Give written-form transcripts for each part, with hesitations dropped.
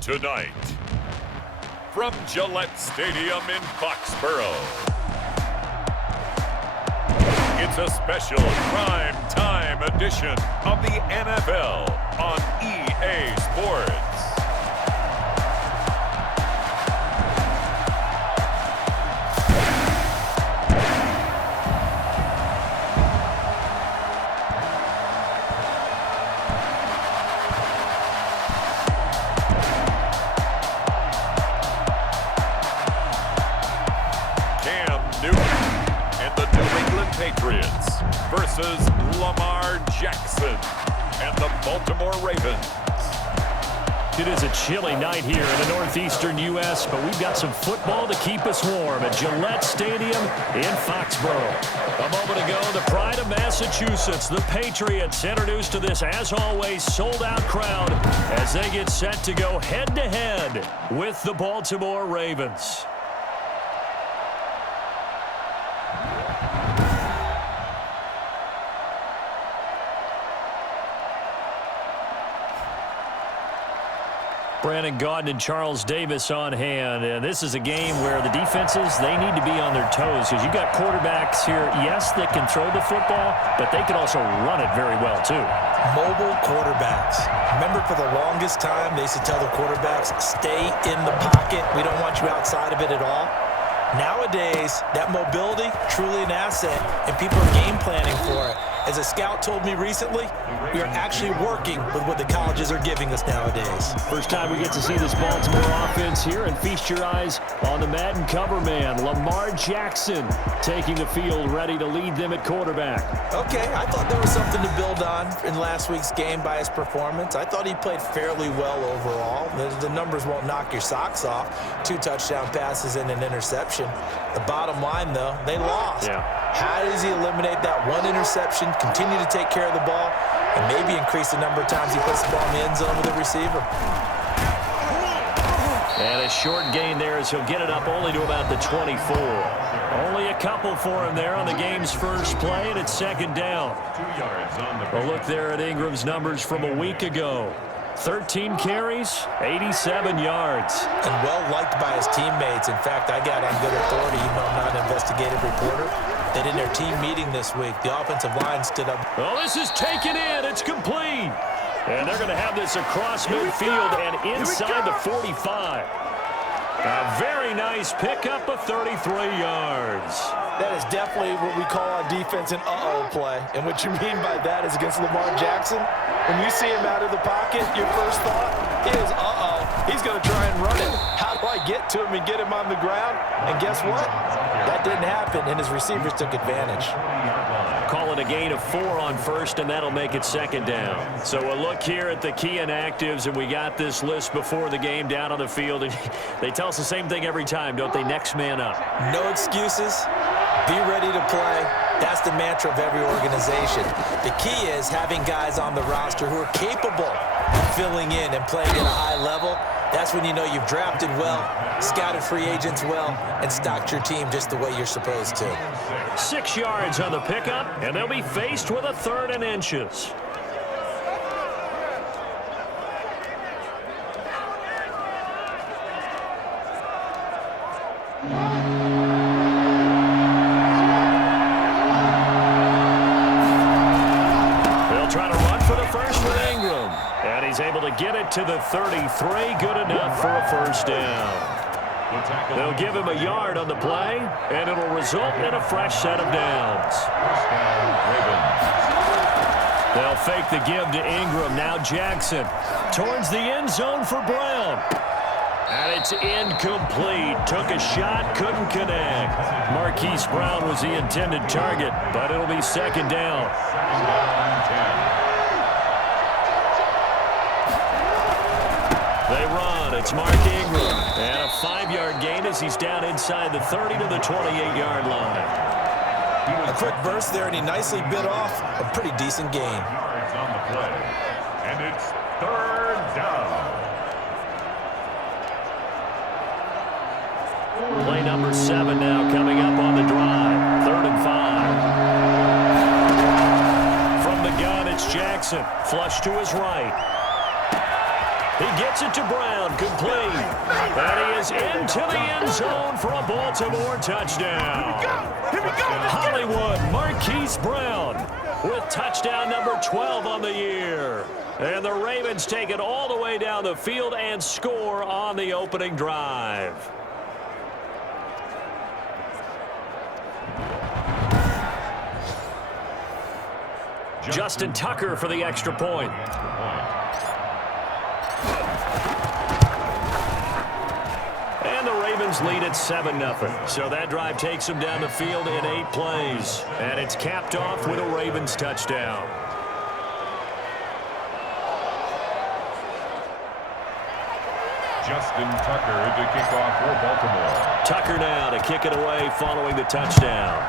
Tonight, from Gillette Stadium in Foxborough, it's a special prime time edition of the NFL on EA Sports. Patriots versus Lamar Jackson and the Baltimore Ravens. It is a chilly night here in the northeastern U.S., but we've got some football to keep us warm at Gillette Stadium in Foxborough. A moment ago, the pride of Massachusetts, the Patriots, introduced to this, as always, sold-out crowd as they get set to go head-to-head with the Baltimore Ravens. Brandon Gaudin and Charles Davis on hand, and this is a game where the defenses, they need to be on their toes because you've got quarterbacks here, yes, that can throw the football, but they can also run it very well too. Mobile quarterbacks. Remember, for the longest time, they used to tell the quarterbacks, stay in the pocket. We don't want you outside of it at all. Nowadays, that mobility, truly an asset, and people are game planning for it. As a scout told me recently, we are actually working with what the colleges are giving us nowadays. First time we get to see this Baltimore offense here, and feast your eyes on the Madden cover man, Lamar Jackson, taking the field, ready to lead them at quarterback. Okay, I thought there was something to build on in last week's game by his performance. I thought he played fairly well overall. The numbers won't knock your socks off. 2 touchdown passes and an interception. The bottom line, though, they lost. Yeah. How does he eliminate that one interception, continue to take care of the ball, and maybe increase the number of times he puts the ball in the end zone with the receiver? And a short gain there as he'll get it up only to about the 24. Only a couple for him there on the game's first play, and it's second down. 2 yards on the A look there at Ingram's numbers from a week ago. 13 carries, 87 yards. And well-liked by his teammates. In fact, I got on good authority, even though I'm not an investigative reporter, that in their team meeting this week, the offensive line stood up. Well, this is taken in. It's complete. And they're going to have this across midfield and inside the 45. A very nice pickup of 33 yards. That is definitely what we call on defense an uh-oh play. And what you mean by that is against Lamar Jackson, when you see him out of the pocket, your first thought is, uh-oh, he's going to try and run it. How do I get to him and get him on the ground? And guess what? That didn't happen, and his receivers took advantage. Call it a gain of 4 on first, and that'll make it second down. So a look here at the key inactives, and we got this list before the game down on the field. And they tell us the same thing every time, don't they? Next man up. No excuses. Be ready to play. That's the mantra of every organization. The key is having guys on the roster who are capable of filling in and playing at a high level. That's when you know you've drafted well, scouted free agents well, and stocked your team just the way you're supposed to. 6 yards on the pickup, and they'll be faced with a 3rd and inches. Able to get it to the 33, good enough for a first down. They'll give him a yard on the play, and it'll result in a fresh set of downs. They'll fake the give to Ingram. Now Jackson towards the end zone for Brown. And it's incomplete. Took a shot, couldn't connect. Marquise Brown was the intended target, but it'll be second down. They run. It's Mark Ingram. And a 5-yard gain as he's down inside the 30 to the 28-yard line. A quick burst there, and he nicely bit off a pretty decent gain. On the play. And it's 3rd down. Play number 7 now coming up on the drive. 3rd and 5. 5. From the gun, it's Jackson. Flush to his right. He gets it to Brown, complete. And he is into the end zone for a Baltimore touchdown. Hollywood Marquise Brown with touchdown number 12 on the year. And the Ravens take it all the way down the field and score on the opening drive. Justin Tucker for the extra point. And the Ravens lead at 7-0. So that drive takes them down the field in 8 plays. And it's capped off with a Ravens touchdown. Justin Tucker to kick off for Baltimore. Tucker now to kick it away following the touchdown.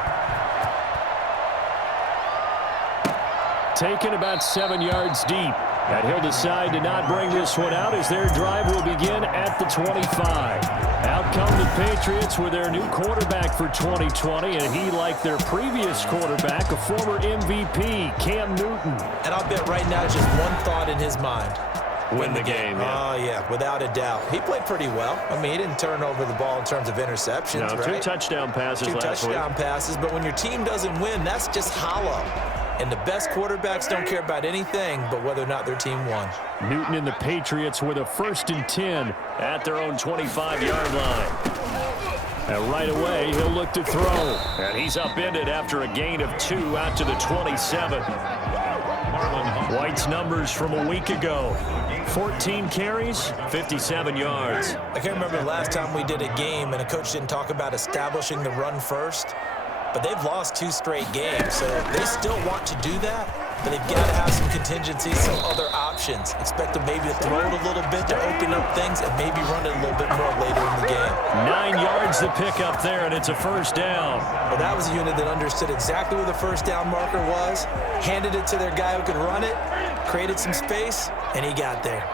Taken about 7 yards deep. And he'll decide to not bring this one out as their drive will begin at the 25. Out come the Patriots with their new quarterback for 2020, and he, like their previous quarterback, a former MVP, Cam Newton. And I'll bet right now just one thought in his mind. Win the game. Yeah. Oh, yeah, without a doubt. He played pretty well. I mean, he didn't turn over the ball in terms of interceptions, no, right? 2 touchdown passes last week. 2 touchdown passes, but when your team doesn't win, that's just hollow. And the best quarterbacks don't care about anything but whether or not their team won. Newton and the Patriots with a 1st and 10 at their own 25-yard line. And right away, he'll look to throw. And he's upended after a gain of 2 out to the 27. White's numbers from a week ago. 14 carries, 57 yards. I can't remember the last time we did a game and a coach didn't talk about establishing the run first. But they've lost 2 straight games, so they still want to do that. But they've got to have some contingencies, some other options. Expect them maybe to throw it a little bit to open up things and maybe run it a little bit more later in the game. 9 yards to pick up there, and it's a 1st down. Well, that was a unit that understood exactly where the 1st down marker was, handed it to their guy who could run it, created some space, and he got there.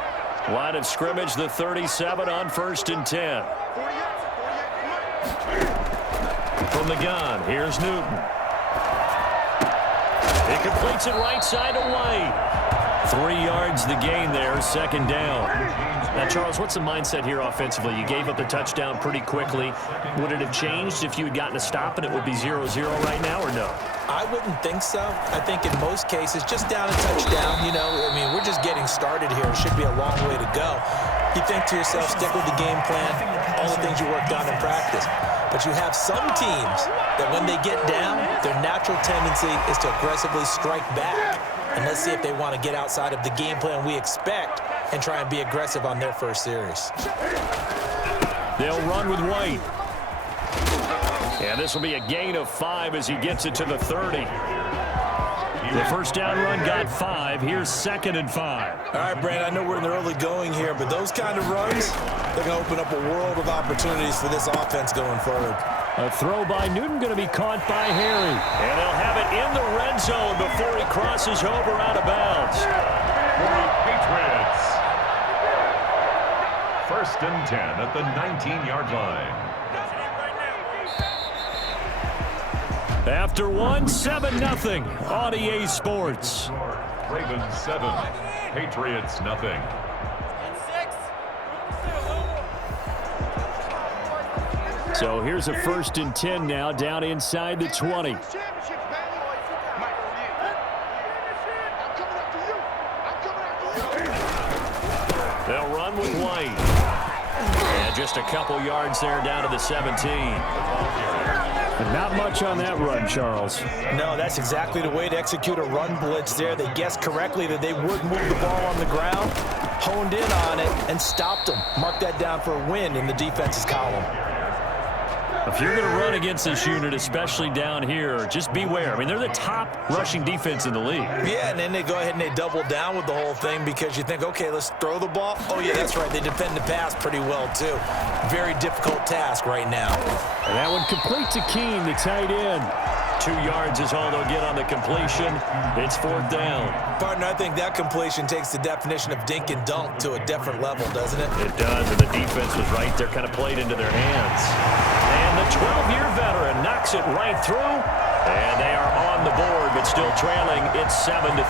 Line of scrimmage, the 37 on 1st and 10. From the gun, here's Newton. He completes it right side to White. 3 yards the gain there, 2nd down. Now, Charles, what's the mindset here offensively? You gave up the touchdown pretty quickly. Would it have changed if you had gotten a stop and it would be 0-0 right now, or no? I wouldn't think so. I think in most cases, just down a touchdown, you know, I mean, we're just getting started here. It should be a long way to go. You think to yourself, stick with the game plan, all the things you worked on in practice. But you have some teams that when they get down, their natural tendency is to aggressively strike back. And let's see if they want to get outside of the game plan we expect and try and be aggressive on their first series. They'll run with White. And this will be a gain of 5 as he gets it to the 30. The 1st down run got 5. Here's 2nd and 5. All right, Brandon, I know we're in the early going here, but those kind of runs, they're going to open up a world of opportunities for this offense going forward. A throw by Newton going to be caught by Harry. And they'll have it in the red zone before he crosses over out of bounds. For the Patriots. 1st and 10 at the 19-yard line. After 1, 7-0 on EA Sports. Ravens 7, Patriots nothing. So here's a 1st and 10 now down inside the 20. They'll run with White. And just a couple yards there down to the 17. Not much on that run, Charles. No, that's exactly the way to execute a run blitz there. They guessed correctly that they would move the ball on the ground, honed in on it, and stopped them. Mark that down for a win in the defense's column. If you're going to run against this unit, especially down here, just beware. I mean, they're the top rushing defense in the league. Yeah, and then they go ahead and they double down with the whole thing because you think, okay, let's throw the ball. Oh, yeah, that's right. They defend the pass pretty well, too. Very difficult task right now. And that one complete to Keene, the tight end. 2 yards is all they'll get on the completion. It's 4th down. Partner, I think that completion takes the definition of dink and dunk to a different level, doesn't it? It does, and the defense was right there, kind of played into their hands. And the 12-year veteran knocks it right through, and they are on the board, but still trailing. It's 7-3.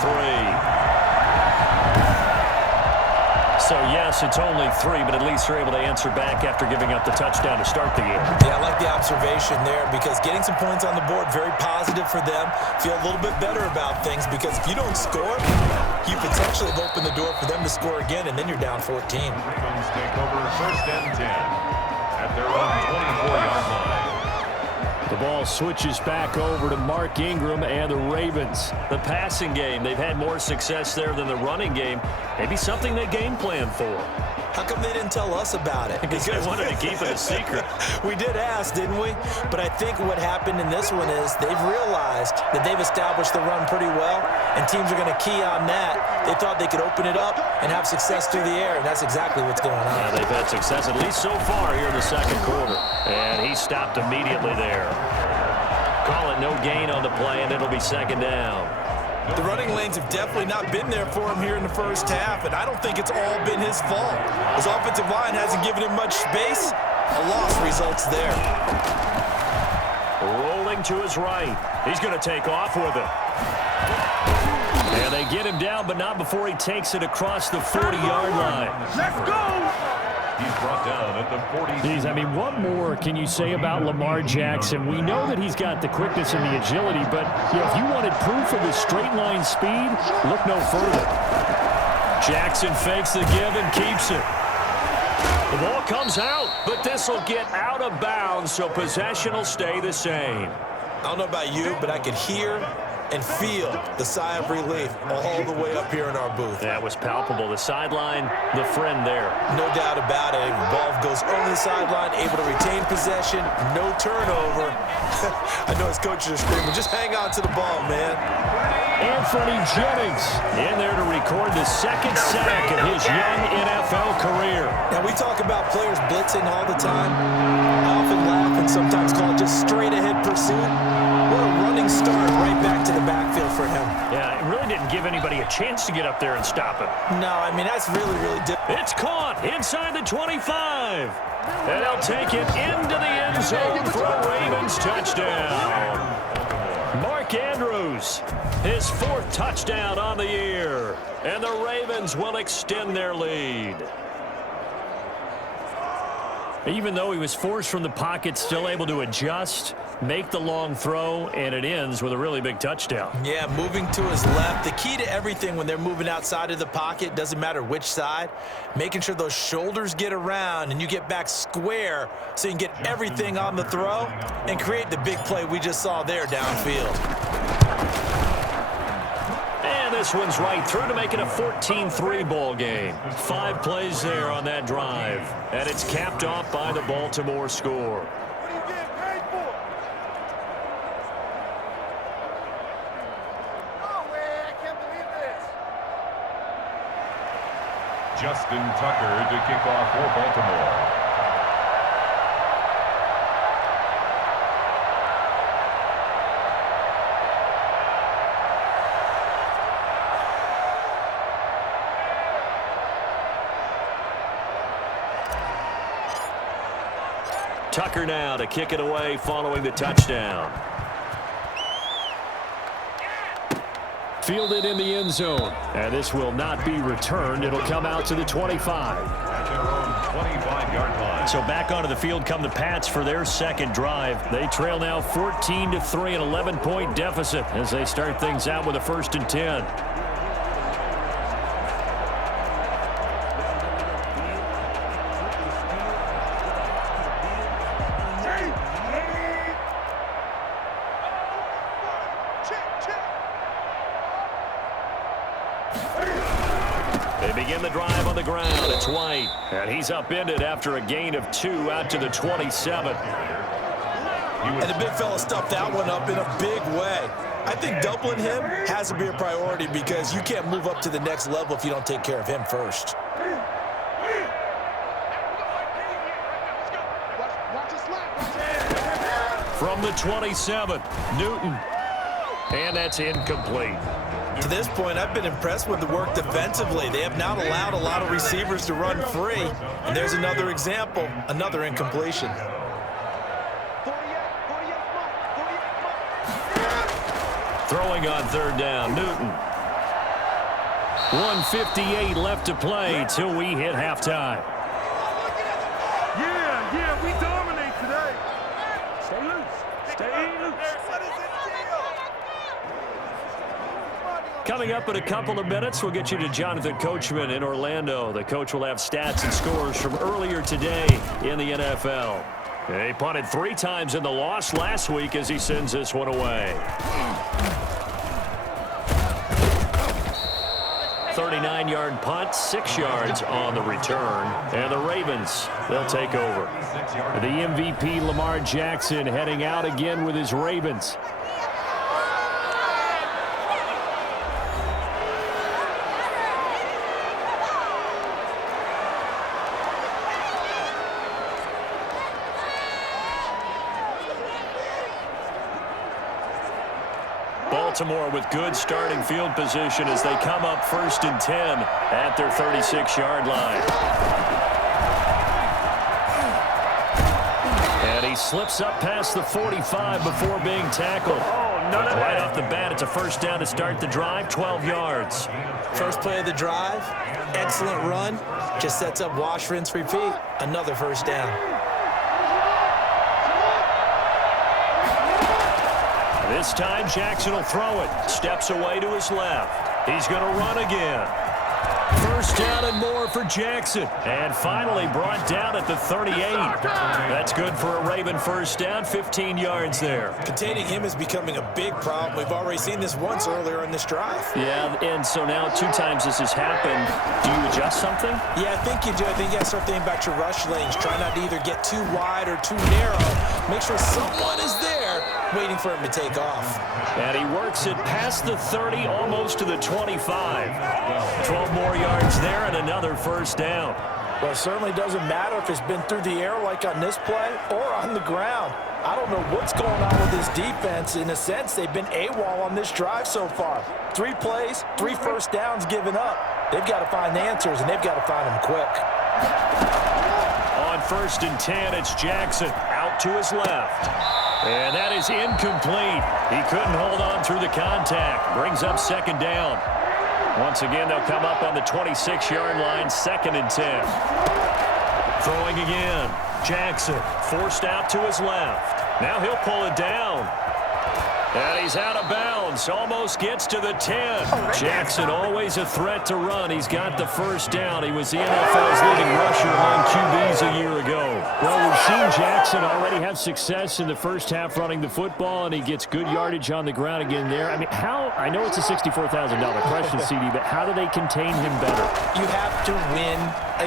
So, yes, it's only 3, but at least they're able to answer back after giving up the touchdown to start the game. Yeah, I like the observation there because getting some points on the board, very positive for them. Feel a little bit better about things because if you don't score, you potentially have opened the door for them to score again, and then you're down 14. Ravens take over 1st and 10 at their own 24-yard line. The ball switches back over to Mark Ingram and the Ravens. The passing game, they've had more success there than the running game. Maybe something they game plan for. How come they didn't tell us about it? Because they wanted to keep it a secret. We did ask, didn't we? But I think what happened in this one is they've realized that they've established the run pretty well, and teams are going to key on that. They thought they could open it up and have success through the air, and that's exactly what's going on. Yeah, they've had success, at least so far here in the second quarter. And he stopped immediately there. Call it no gain on the play, and it'll be 2nd down. The running lanes have definitely not been there for him here in the first half, and I don't think it's all been his fault. His offensive line hasn't given him much space. A loss results there. Rolling to his right. He's going to take off with it. And they get him down, but not before he takes it across the 40-yard line. Let's go! He's brought down at the 40. Geez, I mean, what more can you say about Lamar Jackson? We know that he's got the quickness and the agility, but you know, if you wanted proof of his straight line speed, look no further. Jackson fakes the give and keeps it. The ball comes out, but this will get out of bounds, so possession will stay the same. I don't know about you, but I could hear and feel the sigh of relief all the way up here in our booth. That was palpable. The sideline, the friend there. No doubt about it. Ball goes over the sideline, able to retain possession, no turnover. I know his coaches are screaming, just hang on to the ball, man. Anthony Jennings in there to record the 2nd sack of his young NFL career. Now, we talk about players blitzing all the time. I often laugh and sometimes call it just straight-ahead pursuit. What a running start right back to the backfield for him. Yeah, it really didn't give anybody a chance to get up there and stop him. No, I mean, that's really, really difficult. It's caught inside the 25. And they'll take it into the end zone for a Ravens touchdown. Mark Andrews, his 4th touchdown on the year. And the Ravens will extend their lead. Even though he was forced from the pocket, still able to adjust, make the long throw, and it ends with a really big touchdown. Yeah, moving to his left. The key to everything when they're moving outside of the pocket, doesn't matter which side, making sure those shoulders get around and you get back square so you can get everything on the throw and create the big play we just saw there downfield. And this one's right through to make it a 14-3 ball game. 5 plays there on that drive. And it's capped off by the Baltimore score. Justin Tucker to kick off for Baltimore. Tucker now to kick it away following the touchdown. Fielded in the end zone. And this will not be returned. It'll come out to the 25. At their own 25-yard line. So back onto the field come the Pats for their 2nd drive. They trail now 14-3, an 11-point deficit as they start things out with a 1st and 10. They begin the drive on the ground. It's White. And he's upended after a gain of 2 out to the 27. And the big fella stuffed that one up in a big way. I think doubling him has to be a priority because you can't move up to the next level if you don't take care of him first. From the 27, Newton. And that's incomplete. To this point, I've been impressed with the work defensively. They have not allowed a lot of receivers to run free. And there's another example, another incompletion. Throwing on 3rd down, Newton. 1:58 left to play till we hit halftime. Yeah, we dominate today. Stay loose. Stay loose. Coming up in a couple of minutes, we'll get you to Jonathan Coachman in Orlando. The coach will have stats and scores from earlier today in the NFL. He punted 3 times in the loss last week as he sends this one away. 39-yard punt, 6 yards on the return. And the Ravens, they'll take over. The MVP, Lamar Jackson, heading out again with his Ravens. Baltimore with good starting field position as they come up 1st and 10 at their 36-yard line. And he slips up past the 45 before being tackled. Right off the bat, it's a first down to start the drive, 12 yards. First play of the drive, excellent run, just sets up wash, rinse, repeat. Another first down. This time, Jackson will throw it. Steps away to his left. He's going to run again. First down and more for Jackson. And finally brought down at the 38. That's good for a Raven first down, 15 yards there. Containing him is becoming a big problem. We've already seen this once earlier in this drive. Yeah, and so now 2 times this has happened. Do you adjust something? Yeah, I think you do. I think you got to start thinking about your rush lanes. Try not to either get too wide or too narrow. Make sure someone is there waiting for him to take off. And he works it past the 30, almost to the 25. 12 more yards there and another first down. Well, it certainly doesn't matter if it's been through the air like on this play or on the ground. I don't know what's going on with this defense. In a sense, they've been AWOL on this drive so far. 3 plays, 3 first downs given up. They've got to find answers, and they've got to find them quick. On 1st and 10, it's Jackson out to his left. And that is incomplete. He couldn't hold on through the contact. Brings up 2nd down. Once again, they'll come up on the 26-yard line, 2nd and 10. Throwing again. Jackson forced out to his left. Now he'll pull it down. And he's out of bounds. Almost gets to the 10. Jackson always a threat to run. He's got the first down. He was the NFL's leading rusher among QBs a year ago. Well, we've seen Jackson already have success in the first half running the football, and he gets good yardage on the ground again there. I mean, I know it's a $64,000 question, CD, but how do they contain him better? You have to win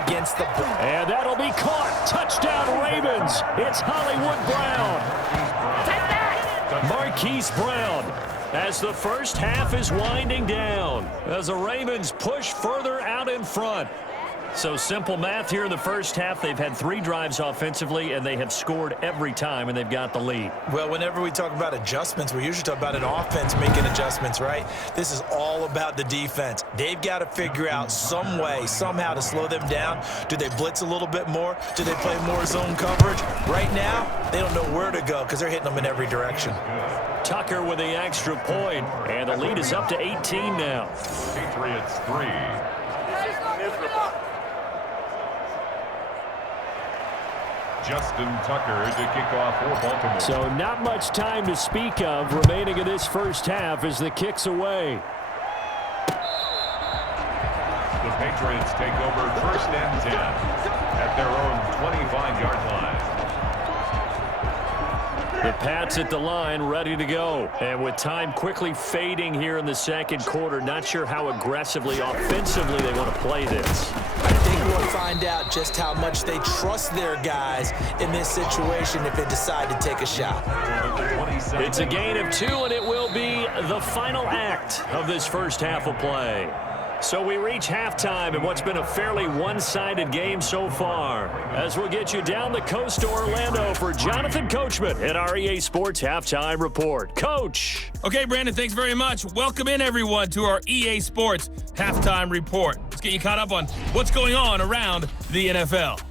against the ball. And that'll be caught. Touchdown, Ravens. It's Hollywood Brown. Marquise Brown as the first half is winding down as the Ravens push further out in front. So simple math here in the first half. They've had 3 drives offensively, and they have scored every time, and they've got the lead. Well, whenever we talk about adjustments, we usually talk about an offense making adjustments, right? This is all about the defense. They've got to figure out some way, somehow to slow them down. Do they blitz a little bit more? Do they play more zone coverage? Right now, they don't know where to go because they're hitting them in every direction. Tucker with the extra point, and the lead is up to 18 now. Patriots 3. Justin Tucker to kick off for Baltimore. So not much time to speak of remaining in this first half as the kick's away. The Patriots take over 1st and 10 at their own 25-yard line. The Pats at the line, ready to go. And with time quickly fading here in the second quarter, not sure how aggressively, offensively they want to play this. I think we'll find out just how much they trust their guys in this situation if they decide to take a shot. It's a gain of 2, and it will be the final act of this first half of play. So we reach halftime in what's been a fairly one-sided game so far. As we'll get you down the coast to Orlando for Jonathan Coachman at our EA Sports Halftime Report. Coach. Okay, Brandon, thanks very much. Welcome in, everyone, to our EA Sports Halftime Report. Let's get you caught up on what's going on around the NFL.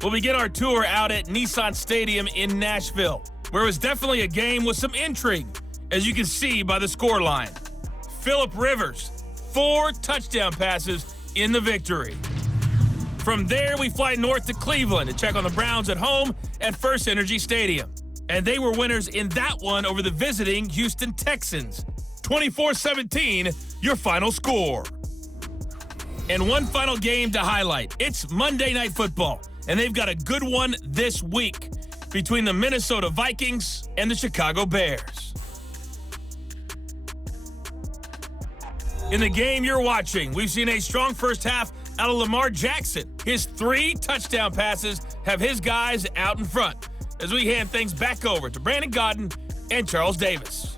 We'll begin our tour out at Nissan Stadium in Nashville, where it was definitely a game with some intrigue, as you can see by the scoreline. Phillip Rivers, 4 touchdown passes in the victory. From there, we fly north to Cleveland to check on the Browns at home at First Energy Stadium. And they were winners in that one over the visiting Houston Texans. 24-17, your final score. And one final game to highlight. It's Monday Night Football, and they've got a good one this week between the Minnesota Vikings and the Chicago Bears. In the game you're watching, we've seen a strong first half out of Lamar Jackson. His 3 touchdown passes have his guys out in front as we hand things back over to Brandon Godden and Charles Davis.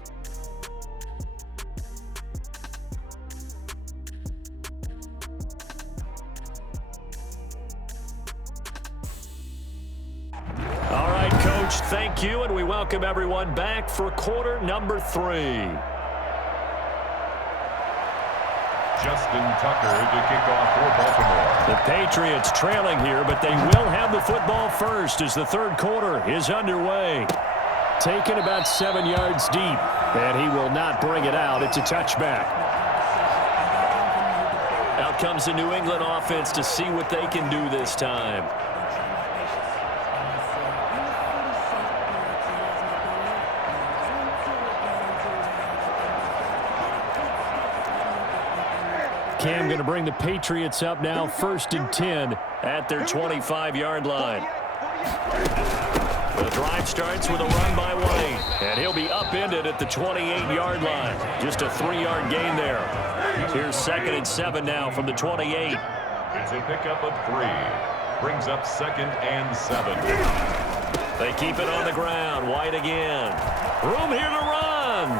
All right, Coach, thank you, and we welcome everyone back for quarter number 3. Justin Tucker to kick off for Baltimore. The Patriots trailing here, but they will have the football first as the third quarter is underway. Taken about 7 yards deep, and he will not bring it out. It's a touchback. Out comes the New England offense to see what they can do this time. Cam going to bring the Patriots up now, 1st and 10 at their 25-yard line. The drive starts with a run by White, and he'll be upended at the 28-yard line. Just a 3-yard gain there. Here's 2nd and 7 now from the 28. It's a pickup of 3. Brings up 2nd and 7. They keep it on the ground. White again. Room here to run.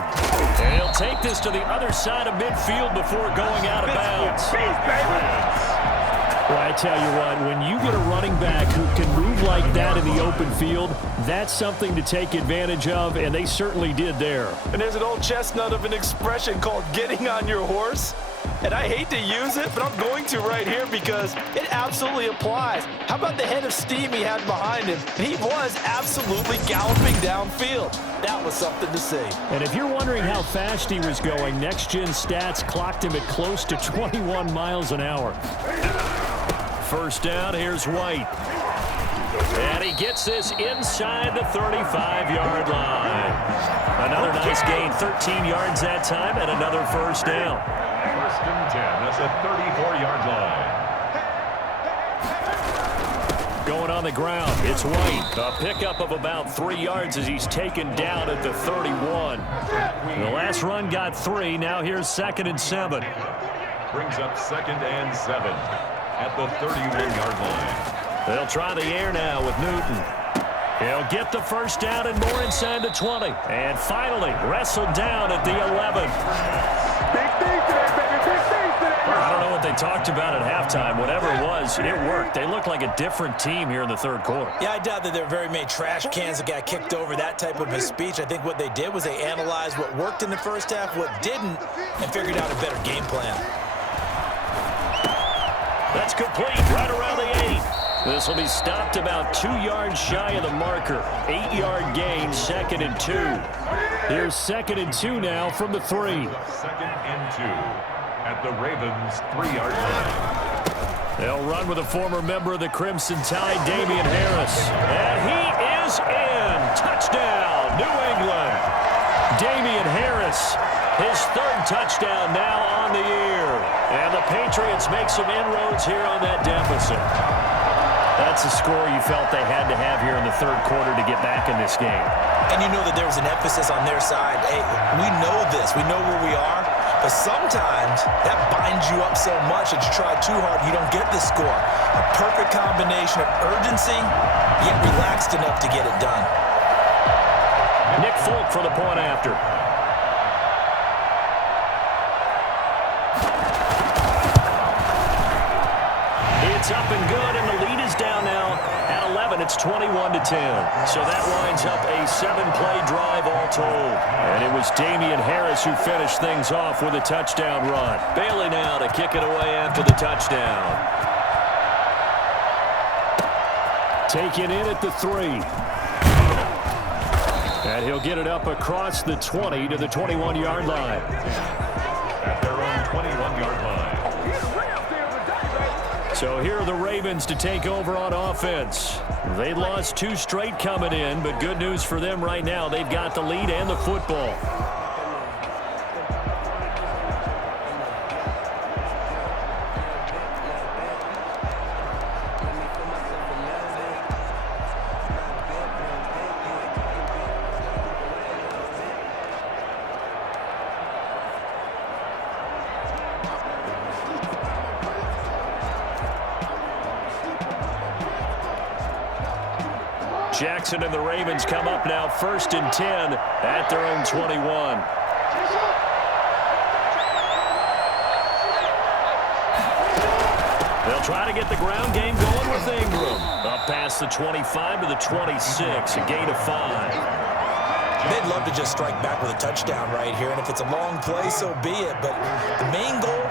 And he'll take this to the other side of midfield before going out of bounds. Well, I tell you what, when you get a running back who can move like that in the open field, that's something to take advantage of, and they certainly did there. And there's an old chestnut of an expression called getting on your horse. And I hate to use it, but I'm going to right here because it absolutely applies. How about the head of steam he had behind him? He was absolutely galloping downfield. That was something to see. And if you're wondering how fast he was going, Next Gen Stats clocked him at close to 21 miles an hour. First down, here's White. And he gets this inside the 35-yard line. Another nice gain, 13 yards that time, and another first down. 1st and 10. That's a 34-yard line. Going on the ground, it's White. A pickup of about 3 yards as he's taken down at the 31. The last run got 3. Now here's 2nd and 7. Brings up 2nd and 7 at the 31-yard line. They'll try the air now with Newton. He'll get the first down and more inside the 20. And finally wrestled down at the 11. I don't know what they talked about at halftime. Whatever it was, it worked. They looked like a different team here in the third quarter. Yeah, I doubt that there were very many trash cans that got kicked over, that type of a speech. I think what they did was they analyzed what worked in the first half, what didn't, and figured out a better game plan. That's complete right around the 8. This will be stopped about 2 yards shy of the marker. 8-yard gain, 2nd and 2. Here's 2nd and 2 now from the 3. 2nd and 2 at the Ravens' 3-yard line. They'll run with a former member of the Crimson Tide, Damian Harris. And he is in. Touchdown, New England. Damian Harris, his 3rd touchdown now on the year. And the Patriots make some inroads here on that deficit. That's a score you felt they had to have here in the third quarter to get back in this game. And you know that there was an emphasis on their side. Hey, we know this. We know where we are. But sometimes that binds you up so much that you try too hard, you don't get the score. A perfect combination of urgency, yet relaxed enough to get it done. Nick Folk for the point after. It's up and good, and the lead is down now at 11. It's 21-10. So that winds up a 7-play drive all told. And it was Damian Harris who finished things off with a touchdown run. Bailey now to kick it away after the touchdown. Taken in at the 3. And he'll get it up across the 20 to the 21-yard line. At their own 21-yard So here are the Ravens to take over on offense. They lost 2 straight coming in, but good news for them right now. They've got the lead and the football. Jackson and the Ravens come up now 1st and 10 at their own 21. They'll try to get the ground game going with Ingram. Up past the 25 to the 26, a gain of 5. They'd love to just strike back with a touchdown right here, and if it's a long play, so be it. But the main goal,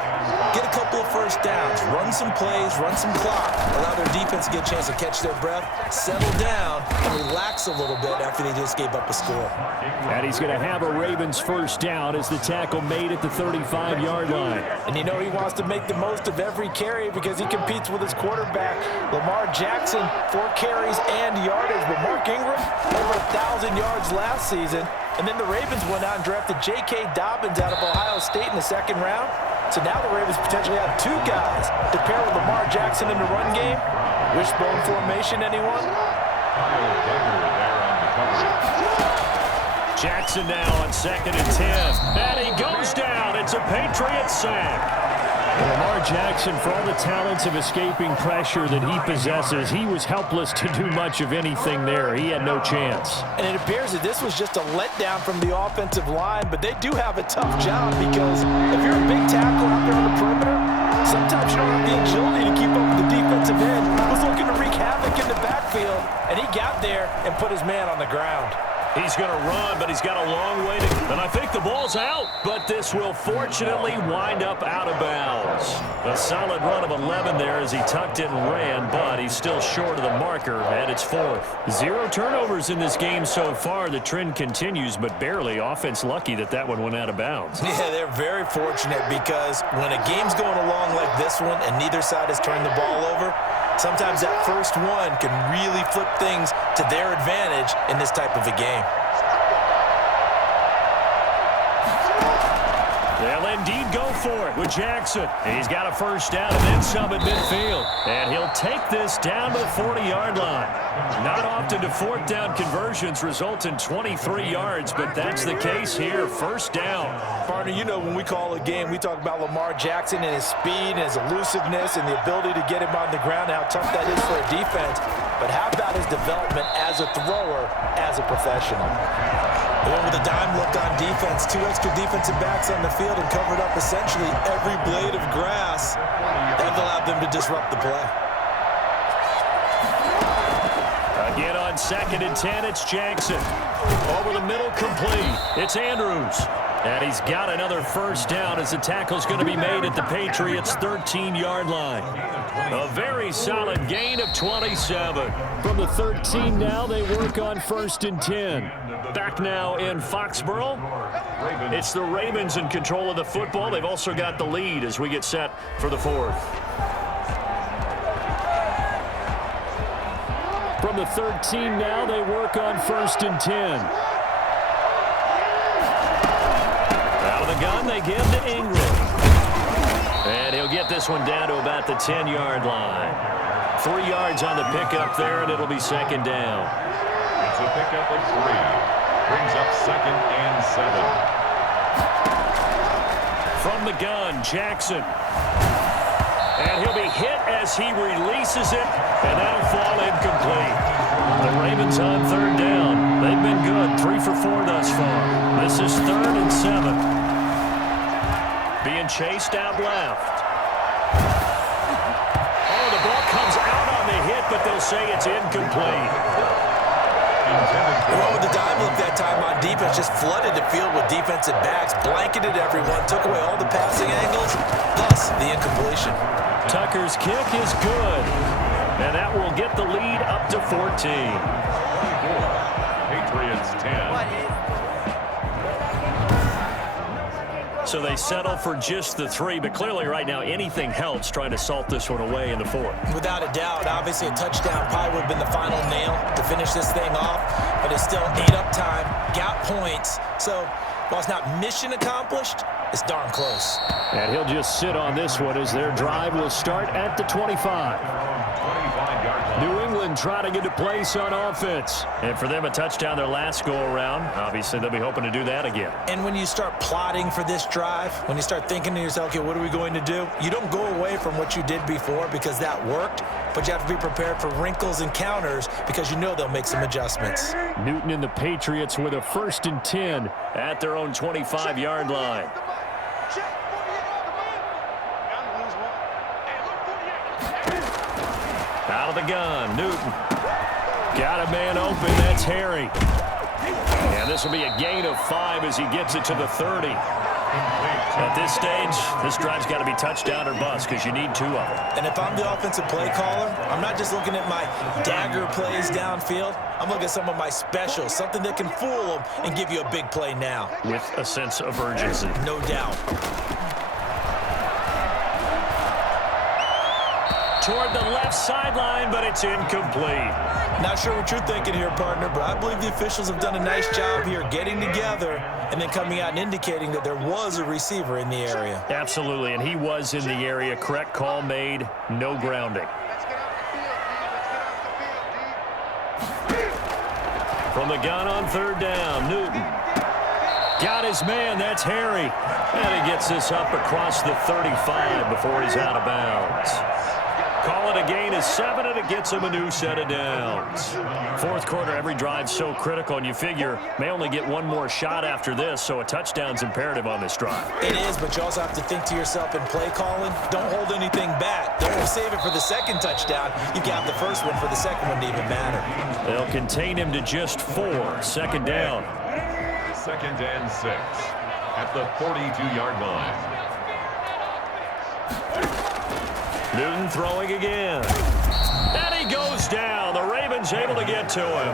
get a couple of first downs, run some plays, run some clock, allow their defense to get a chance to catch their breath, settle down, and relax a little bit after they just gave up a score. And he's going to have a Ravens first down as the tackle made at the 35-yard line. And you know he wants to make the most of every carry because he competes with his quarterback, Lamar Jackson, 4 carries and yardage. But Mark Ingram, over 1,000 yards last season. And then the Ravens went out and drafted J.K. Dobbins out of Ohio State in the 2nd round. So now the Ravens potentially have 2 guys to pair with Lamar Jackson in the run game. Wishbone formation, anyone? Jackson now on 2nd and 10. And he goes down. It's a Patriot sack. Lamar Jackson, for all the talents of escaping pressure that he possesses, he was helpless to do much of anything there. He had no chance. And it appears that this was just a letdown from the offensive line, but they do have a tough job because if you're a big tackle out there on the perimeter, sometimes you don't have the agility to keep up with the defensive end who's looking to wreak havoc in the backfield, and he got there and put his man on the ground. He's going to run, but he's got a long way to go. And I think the ball's out, but this will fortunately wind up out of bounds. A solid run of 11 there as he tucked it and ran, but he's still short of the marker, and it's 4th. 0 turnovers in this game so far. The trend continues, but barely. Offense lucky that one went out of bounds. Yeah, they're very fortunate because when a game's going along like this one and neither side has turned the ball over, sometimes that first one can really flip things to their advantage in this type of a game. They'll indeed go for it with Jackson. He's got a first down and then some at midfield. And he'll take this down to the 40-yard line. Not often do 4th down conversions result in 23 yards, but that's the case here. First down. Partner, you know when we call a game, we talk about Lamar Jackson and his speed and his elusiveness and the ability to get him on the ground and how tough that is for a defense. But how about his development as a thrower, as a professional? They went with a dime look on defense, 2 extra defensive backs on the field and covered up essentially every blade of grass. That allowed them to disrupt the play. Again on 2nd and 10, it's Jackson. Over the middle, complete. It's Andrews. And he's got another first down as the tackle's going to be made at the Patriots' 13-yard line. A very solid gain of 27. From the 13 now, they work on 1st and 10. Back now in Foxborough. It's the Ravens in control of the football. They've also got the lead as we get set for the 4th. From the 13 now, they work on 1st and 10. Out of the gun, they give to Ingram. And he'll get this one down to about the 10-yard line. 3 yards on the pickup there, and it'll be 2nd down. It's a pickup of 3. Brings up 2nd and 7. From the gun, Jackson. And he'll be hit as he releases it, and that'll fall incomplete. The Ravens on 3rd down. They've been good, 3 for 4 thus far. This is 3rd and 7. Being chased out left. Oh, the ball comes out on the hit, but they'll say it's incomplete. They went with the dime look that time on defense, just flooded the field with defensive backs, blanketed everyone, took away all the passing angles, thus the incompletion. Tucker's kick is good, and that will get the lead up to 14. Patriots 10. So they settle for just the 3, but clearly right now anything helps trying to salt this one away in the 4th. Without a doubt, obviously a touchdown probably would have been the final nail to finish this thing off, but it's still ate up time, got points. So while it's not mission accomplished, it's darn close. And he'll just sit on this one as their drive will start at the 25. New England trying to get to place on offense. And for them, a touchdown their last go-around. Obviously, they'll be hoping to do that again. And when you start plotting for this drive, when you start thinking to yourself, okay, what are we going to do? You don't go away from what you did before because that worked, but you have to be prepared for wrinkles and counters because you know they'll make some adjustments. Newton and the Patriots with a 1st and 10 at their own 25-yard line. Out of the gun, Newton. Got a man open, that's Harry. And this will be a gain of 5 as he gets it to the 30. At this stage, this drive's got to be touchdown or bust because you need 2 of them. And if I'm the offensive play caller, I'm not just looking at my dagger plays downfield. I'm looking at some of my specials, something that can fool them and give you a big play now. With a sense of urgency. No doubt. Toward the left sideline, but it's incomplete. Not sure what you're thinking here, partner, but I believe the officials have done a nice job here getting together and then coming out and indicating that there was a receiver in the area. Absolutely, and he was in the area. Correct call made, no grounding. From the gun on 3rd down, Newton. Got his man, that's Harry. And he gets this up across the 35 before he's out of bounds. Call it a gain of 7, and it gets him a new set of downs. 4th quarter, every drive's so critical, and you figure may only get one more shot after this, so a touchdown's imperative on this drive. It is, but you also have to think to yourself in play calling, don't hold anything back. Don't save it for the 2nd touchdown. You can have the 1st one for the 2nd one to even matter. They'll contain him to just 4. 2nd down. 2nd and 6 at the 42-yard line. Newton throwing again. And he goes down. The Ravens able to get to him.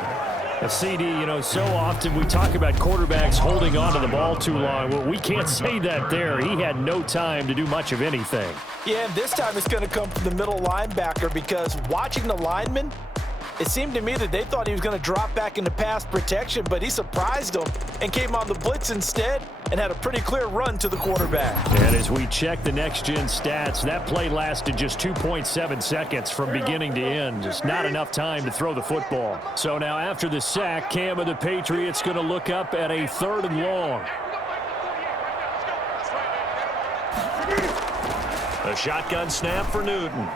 A CD, you know, so often we talk about quarterbacks holding on to the ball too long. Well, we can't say that there. He had no time to do much of anything. Yeah, and this time it's going to come from the middle linebacker because watching the lineman, it seemed to me that they thought he was going to drop back into pass protection, but he surprised them and came on the blitz instead and had a pretty clear run to the quarterback. And as we check the next-gen stats, that play lasted just 2.7 seconds from beginning to end. Just not enough time to throw the football. So now after the sack, Cam of the Patriots going to look up at a 3rd and long. A shotgun snap for Newton.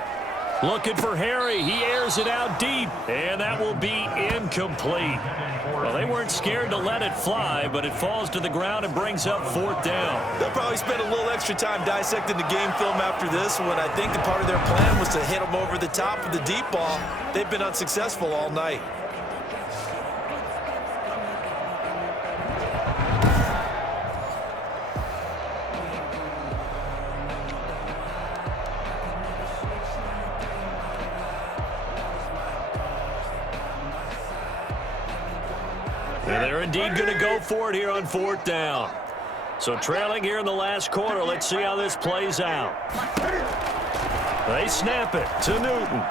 Looking for Harry. He airs it out deep, and that will be incomplete. Well, they weren't scared to let it fly, but it falls to the ground and brings up 4th down. They'll probably spend a little extra time dissecting the game film after this one. I think the part of their plan was to hit them over the top of the deep ball. They've been unsuccessful all night. And they're indeed going to go for it here on 4th down. So trailing here in the last quarter, let's see how this plays out. They snap it to Newton.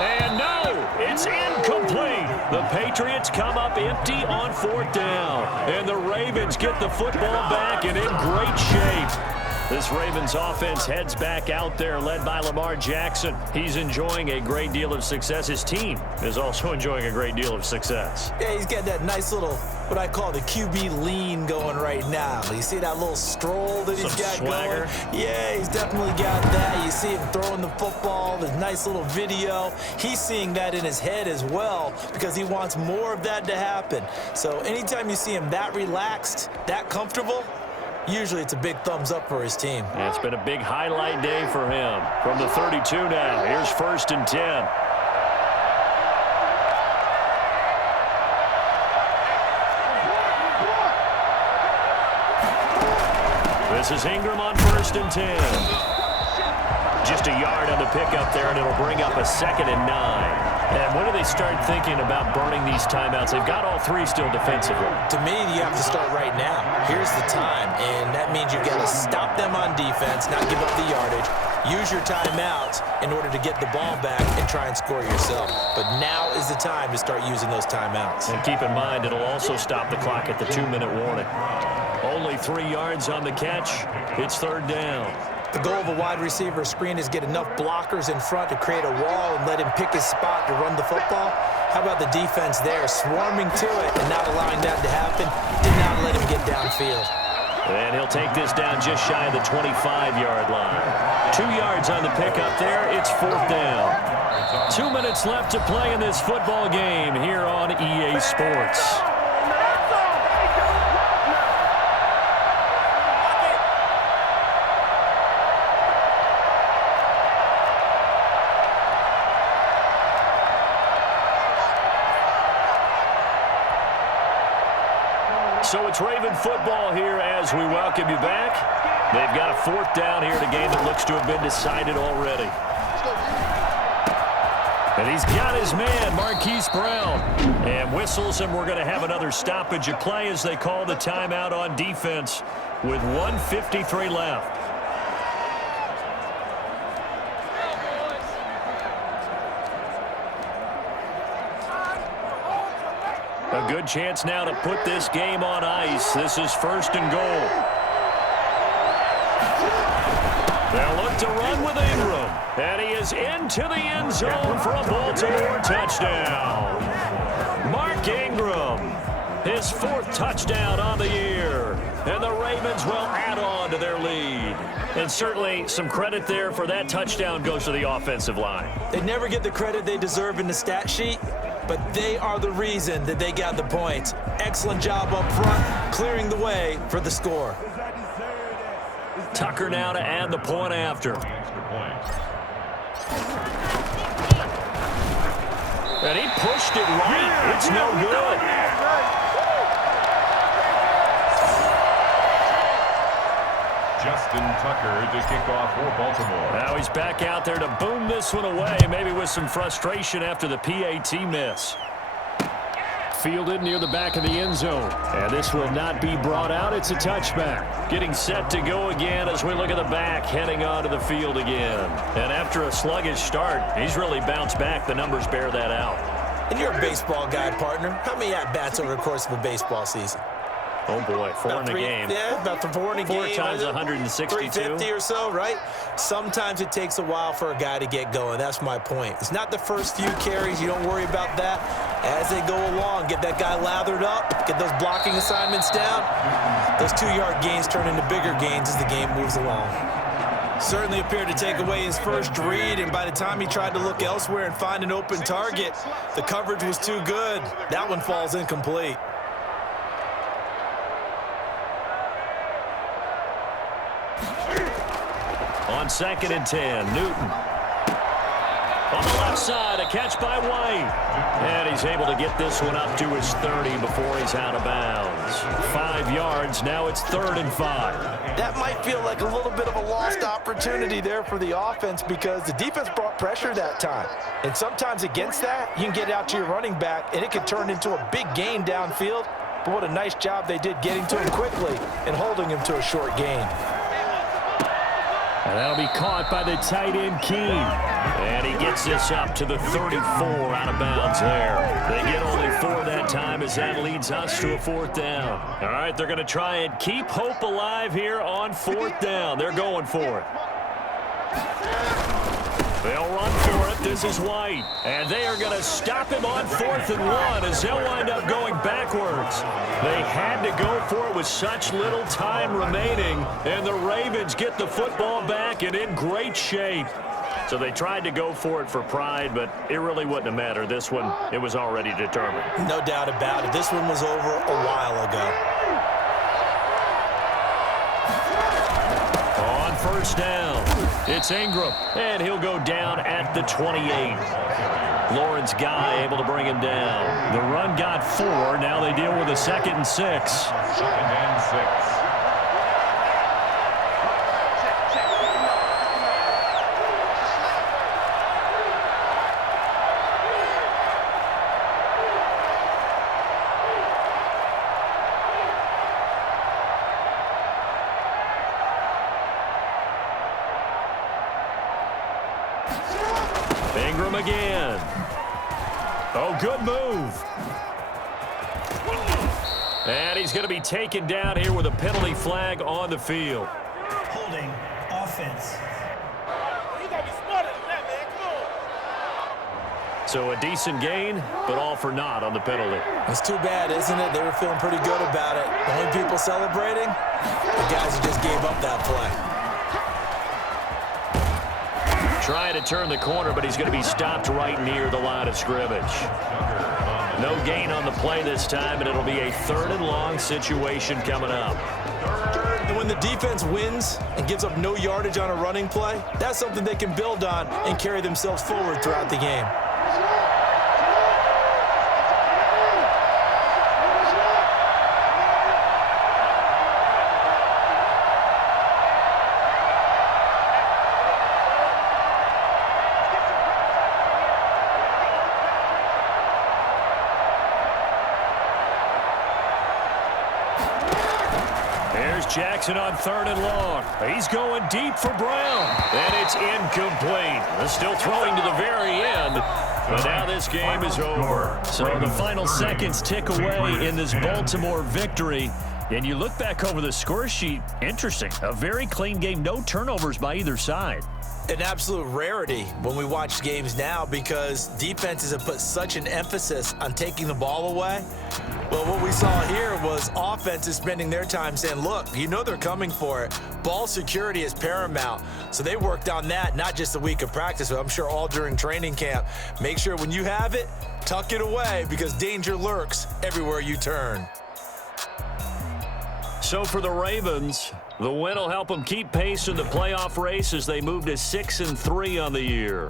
And no, it's incomplete. The Patriots come up empty on 4th down. And the Ravens get the football back and in great shape. This Ravens offense heads back out there, led by Lamar Jackson. He's enjoying a great deal of success. His team is also enjoying a great deal of success. Yeah, he's got that nice little, what I call the QB lean going right now. You see that little stroll that he's got swagger going? Yeah, he's definitely got that. You see him throwing the football, the nice little video. He's seeing that in his head as well because he wants more of that to happen. So anytime you see him that relaxed, that comfortable, usually it's a big thumbs up for his team. And it's been a big highlight day for him. From the 32 now, here's 1st and 10. This is Ingram on 1st and 10. Just a yard on the pickup there, and it'll bring up a 2nd and 9. And when do they start thinking about burning these timeouts? They've got all 3 still defensively. To me, you have to start right now. Here's the time, and that means you've got to stop them on defense, not give up the yardage, use your timeouts in order to get the ball back and try and score yourself. But now is the time to start using those timeouts. And keep in mind, it'll also stop the clock at the 2-minute warning. Only 3 yards on the catch. It's 3rd down. The goal of a wide receiver screen is get enough blockers in front to create a wall and let him pick his spot to run the football. How about the defense there, swarming to it and not allowing that to happen? Did not let him get downfield. And he'll take this down just shy of the 25-yard line. 2 yards on the pickup there. It's 4th down. 2 minutes left to play in this football game here on EA Sports. So it's Raven football here as we welcome you back. They've got a 4th down here in a game that looks to have been decided already. And he's got his man, Marquise Brown. And whistles, and we're going to have another stoppage of play as they call the timeout on defense with 1:53 left. A good chance now to put this game on ice. This is 1st and goal. They'll look to run with Ingram. And he is into the end zone for a Baltimore touchdown. Mark Ingram, his 4th touchdown on the year. And the Ravens will add on to their lead. And certainly some credit there for that touchdown goes to the offensive line. They never get the credit they deserve in the stat sheet, but they are the reason that they got the points. Excellent job up front, clearing the way for the score. Tucker now to add the point after. And he pushed it right. It's no good. Justin Tucker to kick off for Baltimore. Now he's back out there to boom this one away, maybe with some frustration after the PAT miss. Fielded near the back of the end zone. And this will not be brought out. It's a touchback. Getting set to go again as we look at the back, heading onto the field again. And after a sluggish start, he's really bounced back. The numbers bear that out. And you're a baseball guy, partner. How many at-bats over the course of a baseball season? Oh, boy, 4 in a game. Yeah, about 4 in a game. 4 times 162. 350 or so, right? Sometimes it takes a while for a guy to get going. That's my point. It's not the first few carries. You don't worry about that. As they go along, get that guy lathered up, get those blocking assignments down. Those 2-yard gains turn into bigger gains as the game moves along. Certainly appeared to take away his first read, and by the time he tried to look elsewhere and find an open target, the coverage was too good. That one falls incomplete. On 2nd and 10, Newton. On the left side, a catch by White. And he's able to get this one up to his 30 before he's out of bounds. 5 yards, now it's 3rd and 5. That might feel like a little bit of a lost opportunity there for the offense because the defense brought pressure that time. And sometimes against that, you can get out to your running back, and it can turn into a big gain downfield. But what a nice job they did getting to him quickly and holding him to a short gain. And that'll be caught by the tight end, Keene. And he gets this up to the 34 out of bounds there. They get only 4 that time as that leads us to a 4th down. All right, they're going to try and keep hope alive here on 4th down. They're going for it. They'll run for it. This is White. And they are going to stop him on 4th and 1 as they'll wind up going backwards. They had to go for it with such little time remaining. And the Ravens get the football back and in great shape. So they tried to go for it for pride, but it really wouldn't have mattered. This one, it was already determined. No doubt about it. This one was over a while ago. On 1st down, it's Ingram, and he'll go down at the 28. Lawrence Guy able to bring him down. The run got 4. Now they deal with a 2nd and 6. 2nd and 6. Ingram again. Oh, good move. And he's going to be taken down here with a penalty flag on the field. Holding offense. So a decent gain, but all for naught on the penalty. It's too bad, isn't it? They were feeling pretty good about it. The only people celebrating, the guys who just gave up that play. Trying to turn the corner, but he's going to be stopped right near the line of scrimmage. No gain on the play this time, and it'll be a 3rd and long situation coming up. And when the defense wins and gives up no yardage on a running play, that's something they can build on and carry themselves forward throughout the game. Jackson on 3rd and long. He's going deep for Brown. And it's incomplete. They're still throwing to the very end. But now this game is over. So the final seconds tick away in this Baltimore victory. And you look back over the score sheet, interesting. A very clean game, no turnovers by either side. An absolute rarity when we watch games now because defenses have put such an emphasis on taking the ball away. Well, what we saw here was offenses spending their time saying, look, you know they're coming for it. Ball security is paramount. So they worked on that, not just a week of practice, but I'm sure all during training camp. Make sure when you have it, tuck it away because danger lurks everywhere you turn. So for the Ravens, the win will help them keep pace in the playoff race as they move to 6-3 on the year.